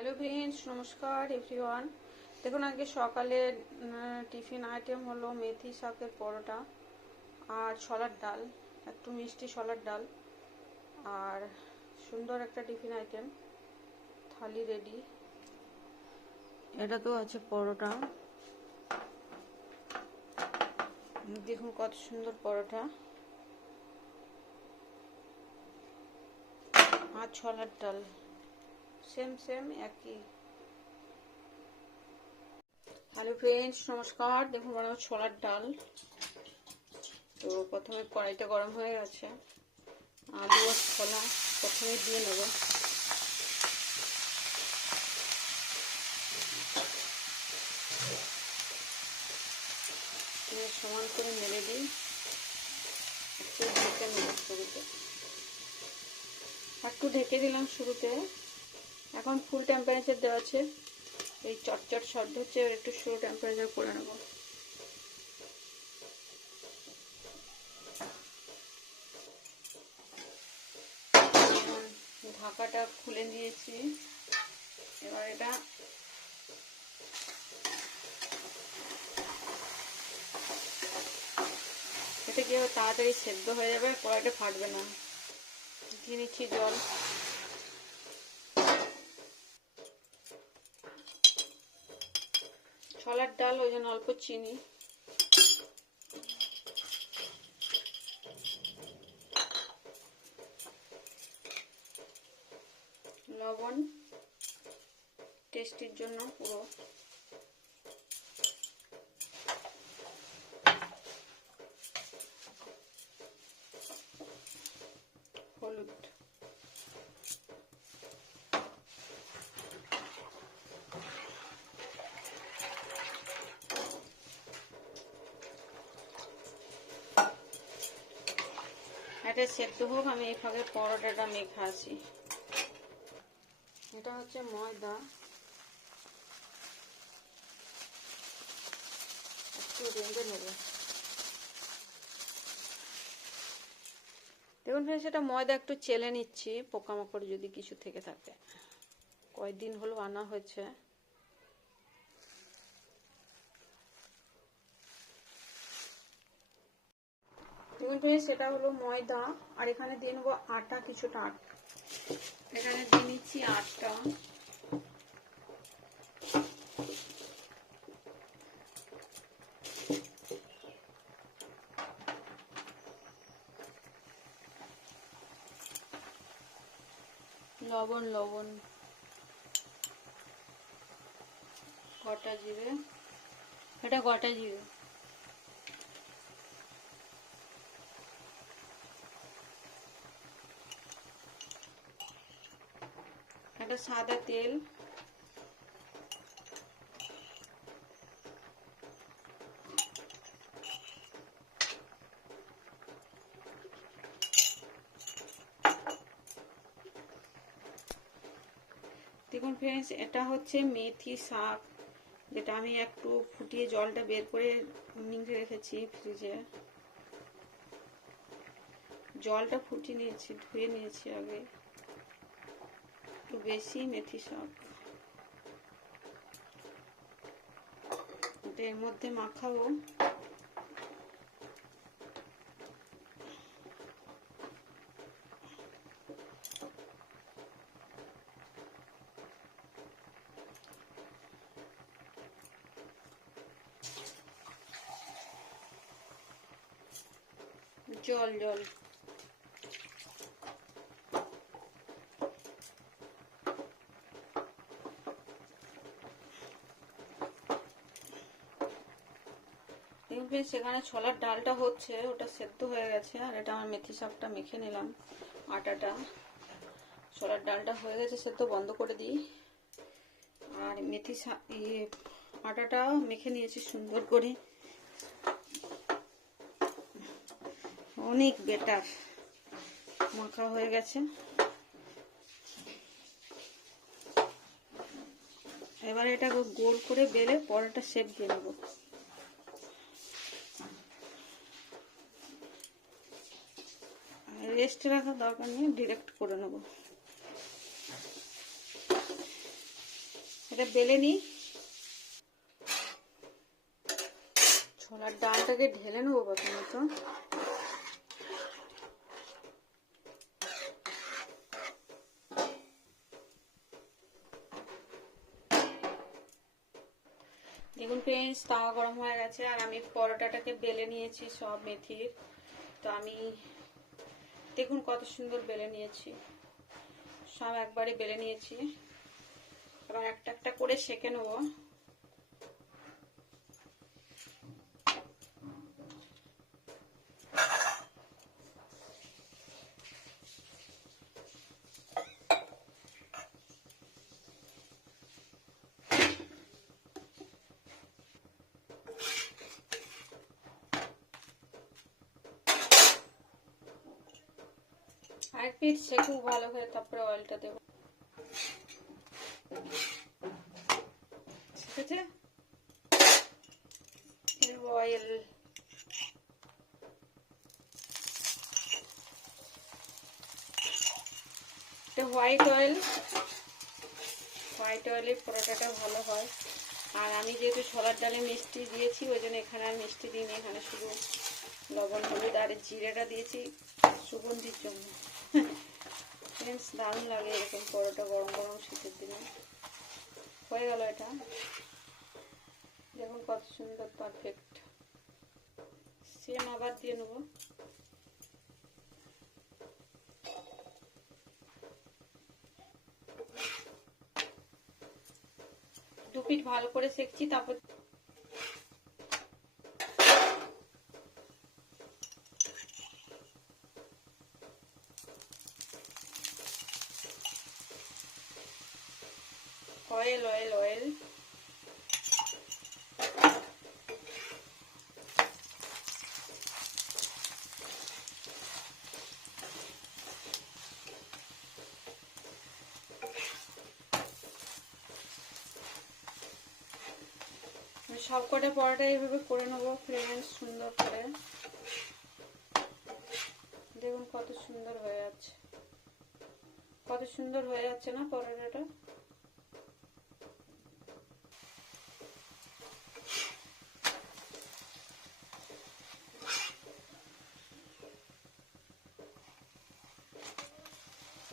Hello friends নমস্কার everyone দেখুন, আজকে সকালে টিফিন আইটেম হলো মেথি শাকের পরোটা আর ছোলার ডাল, একটু মিষ্টি ছোলার ডাল আর সুন্দর একটা টিফিন আইটেম থালি রেডি এটা তো আছে পরোটা। দেখুন, কত সুন্দর পরোটা। আর ছোলার ডাল। সেম সেম একই। হ্যালো ফ্রেন্ডস নমস্কার। দেখুন বানাবো ছোলার ডাল। তো প্রথমে কড়াইটা গরম হয়ে গেছে। আলু আর ছোলা প্রথমে দিয়ে নেব। সমান করে নেড়ে দিই। একটু ঢেকে নেব শুরুতে। একটু ঢেকে দিলাম শুরুতে। এখন ফুল টেম্পারেচার দেওয়া আছে। এই চটচট শব্দ হচ্ছে একটু স্লো টেম্পারেচার করে নেব। ঢাকাটা খুলে দিয়েছি এবার এটা এটা কি তাড়াতাড়ি সেদ্ধ হয়ে যাবে? কড়াইটা ফাটবে না। দিয়ে নিচ্ছি জল। ডাল ওই অল্প চিনি লবণ টেস্টির জন্য পুরো হলুদ এটা সেদ্ধ হোক, আমি এই পরোটাটা মেখে আসি। এটা হচ্ছে ময়দা। একটু রেঁধে নেব। দেখুন ফ্রেন্ডস, এটা ময়দা একটু চেলে নিচ্ছি, পোকামাকড় যদি কিছু থেকে থাকে। কয়েকদিন হলো আনা হয়েছে। ফ্রেন্ডস এটা হলো ময়দা, আর এখানে দিয়ে নেব আটা কিছুটা আটা। এখানে দিয়ে নিচ্ছি আটা। লবণ লবণ। গোটা জিরে? এটা গোটা জিরে? সাদা তেল। দেখুন ফ্রেন্ডস এটা হচ্ছে মেথি শাক, যেটা আমি একটু ফুটিয়ে জলটা বের করে নিংড়ে রেখেছি ফ্রিজে জলটা ফুটিয়ে নিয়েছি, ধুয়ে নিয়েছি আগে। একটু বেশি মেথি শাক। এর মধ্যে মাখাবো। জল জল। দেখবেন সেখানে ছোলার ডালটা হচ্ছে, ওটা সেদ্ধ হয়ে গেছে, আর এটা আমার মেথি শাকটা মেখে নিলাম, আটাটা। ছোলার ডালটা হয়ে গেছে সেদ্ধ, বন্ধ করে দিই। আর মেথি শাক ইয়ে আটাটাও মেখে নিয়েছি সুন্দর করে। অনেক বেটার। মাখা হয়ে গেছে। এবার এটা গোল করে বেলে পরোটা শেপ দিয়ে নেব। রেস্ট রাখার দরকার নেই ডিরেক্ট করে নেব। এটা বেলে নিই। ছোলার ডালটাকে ঢেলে নেব প্রথমত দেখুন ফ্রেন্ডস তাওয়া গরম হয়ে গেছে, আর আমি পরোটাটাকে বেলে নিয়েছি সব মেথির। তো আমি দেখুন কত সুন্দর বেলে নিয়েছি। সব একবারে বেলে নিয়েছি। এবার একটা একটা করে সেঁকে নেব। আর পিঠ সেকুক ভালো করে তারপরে অয়েলটা দেবো। ঠিক আছে? অয়েল হোয়াইট অয়েল হোয়াইট অয়েলে পরোটাটা ভালো হয়। আর আমি যেহেতু ছোলার ডালে মিষ্টি দিয়েছি, ওই জন্য এখানে আর মিষ্টি দিইনি। এখানে শুধু লবণ, হলুদ আর জিরেটা দিয়েছি, সুগন্ধির জন্য। ফ্রেন্ডস দারুণ লাগে এরকম পরোটা গরম গরম শীতের দিনে। হয়ে গেল এটা। দেখুন কত সুন্দর পারফেক্ট সেম আবার দিয়ে নেব। দু পিঠ ভালো করে সেকছি, তারপর অয়েল অয়েল অয়েল সব কটা পরোটা এইভাবে করে নেব ফ্রেন্ডস সুন্দর করে। দেখুন কত সুন্দর হয়ে যাচ্ছে। কত সুন্দর হয়ে যাচ্ছে না পরোটাটা?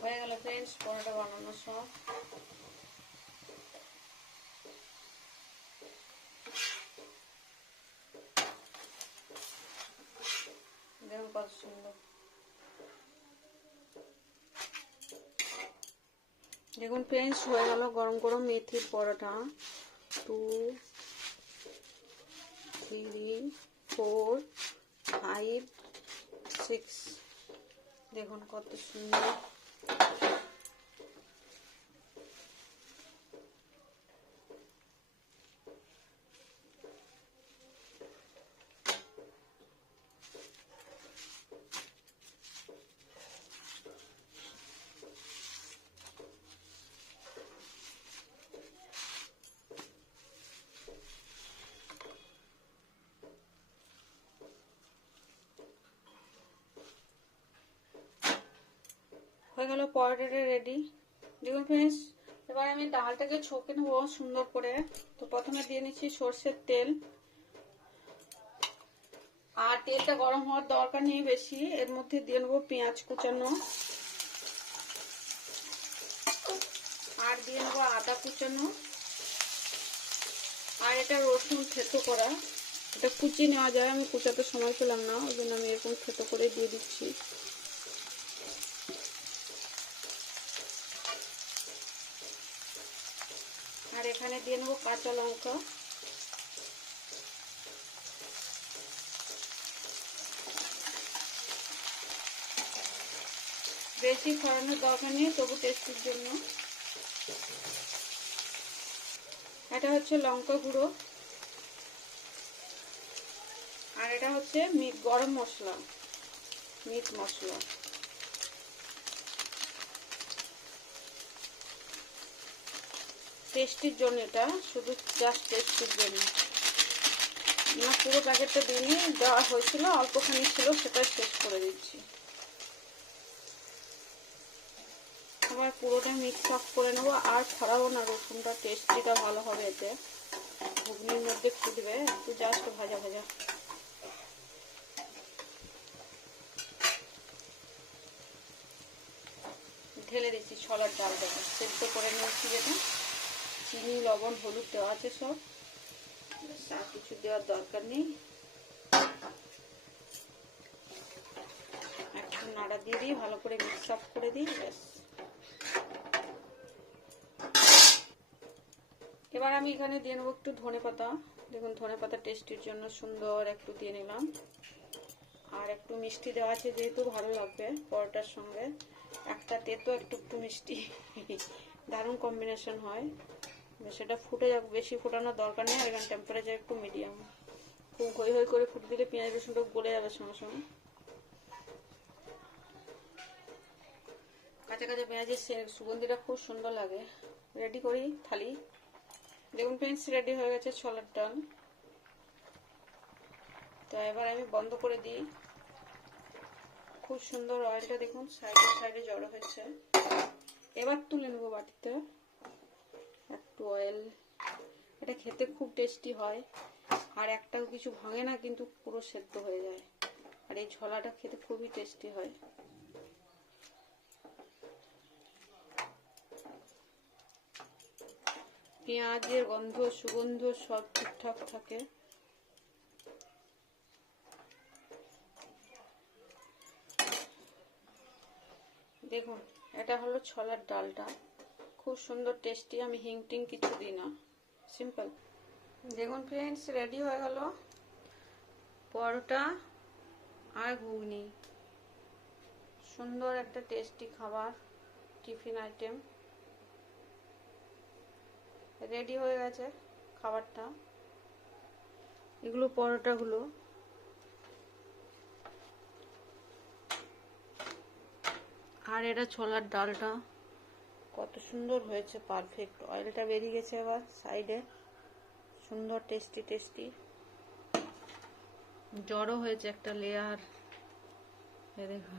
হয়ে গেল ফ্রেন্ডস পরোটা বানানো সব। কত দেখুন ফ্রেন্ডস হয়ে গেল গরম গরম মেথির paratha. Two three four five six দেখুন কত সুন্দর। হয়ে গেল রেডি দেখুন ফ্রেন্ডস এবার আমি ডালটাকে ছকে নেব সুন্দর করে। তো প্রথমে দিয়ে নিচ্ছি সর্ষের তেল। আর তেলটা গরম হওয়ার দরকার নেই বেশি, এর মধ্যে দিয়ে নেব পেঁয়াজ কুচানো। আর দিয়ে নেব আদা কুচানো। আর এটা রসুন থেতো করা। এটা কুচিয়ে নেওয়া যায়, আমি কুচাতে সময় পেলাম না, ওই জন্য আমি এরকম থেতো করে দিয়ে দিচ্ছি। এখানে দিয়ে নেব কাঁচা লঙ্কা। বেশি ফোড়ানোর দরকার নেই, তবু টেস্টির জন্য। এটা হচ্ছে লঙ্কা গুঁড়ো। আর এটা হচ্ছে গরম মশলা, মিট মশলা। টেস্টির জন্য এটা, শুধু জাস্ট টেস্টির জন্য। না, পুরো প্যাকেটটা দিইনি দেওয়া হয়েছিল, অল্পখানি ছিল, সেটা শেষ করে দিচ্ছি। এবার পুরোটা মিক্স আপ করে নেব, আর ছড়াবো না, রসুনটা টেস্টিটা ভালো হবে এতে। ঘুগনির মধ্যে ফুটবে, একটু জাস্ট ভাজা ভাজা। ঢেলে দিচ্ছি, ছলার ডালটাকে। সেদ্ধ করে নিয়েছি যেটা। চিনি, লবণ, হলুদ দেওয়া আছে সব। আর কিছু দেওয়ার দরকার নেই। একটু নাড়া দিয়ে দিই, ভালো করে মিক্স আপ করে দিই, ব্যাস। এবার আমি এখানে দিয়ে নেব একটু ধনে পাতা। দেখুন, ধনে পাতা টেস্টির জন্য সুন্দর একটু দিয়ে নিলাম। আর একটু মিষ্টি দেওয়া আছে যেহেতু ভালো লাগবে পরোটার সঙ্গে। একটা তেতো একটু একটু মিষ্টি। দারুণ কম্বিনেশন হয়। সেটা ফুটে যাক, বেশি ফোটানোর দরকার নেই, আর এখানে টেম্পারেচার একটু মিডিয়াম খুব হই হই করে ফুটে দিলে পেঁয়াজ রসুনটা গলে যাবে সঙ্গে সঙ্গে। কাঁচা কাঁচা পেঁয়াজের সুগন্ধিটা খুব সুন্দর লাগে। রেডি করি, থালি। দেখুন ফ্রেন্ডস রেডি হয়ে গেছে ছোলার ডাল তো এবার আমি বন্ধ করে দিই। খুব সুন্দর অয়েলটা দেখুন, সাইডে সাইডে জড়ো হয়েছে। এবার তুলে নেব বাটিতে। একটু অয়েল এটা খেতে খুব টেস্টি হয়। আর একটাও কিছু ভাঙে না, কিন্তু পুরো সেদ্ধ হয়ে যায়। আর এই ছোলাটা খেতে খুবই টেস্টি হয়। পেঁয়াজের গন্ধ, সুগন্ধ সব ঠিকঠাক থাকে। দেখুন, এটা হলো ছোলার ডালটা। খুব সুন্দর টেস্টি আমি হিং টিং কিছু দিই না। সিম্পল দেখুন ফ্রেন্ডস রেডি হয়ে গেল। পরোটা আর ঘুগনি। সুন্দর একটা টেস্টি খাবার, টিফিন আইটেম রেডি হয়ে গেছে খাবারটা। এগুলো পরোটাগুলো। আর এটা ছোলার ডালটা। কত সুন্দর হয়েছে পারফেক্ট অয়েলটা বেরিয়ে গেছে এবার সাইডে সুন্দর টেস্টি টেস্টি জড়ো হয়েছে একটা লেয়ার দেখো।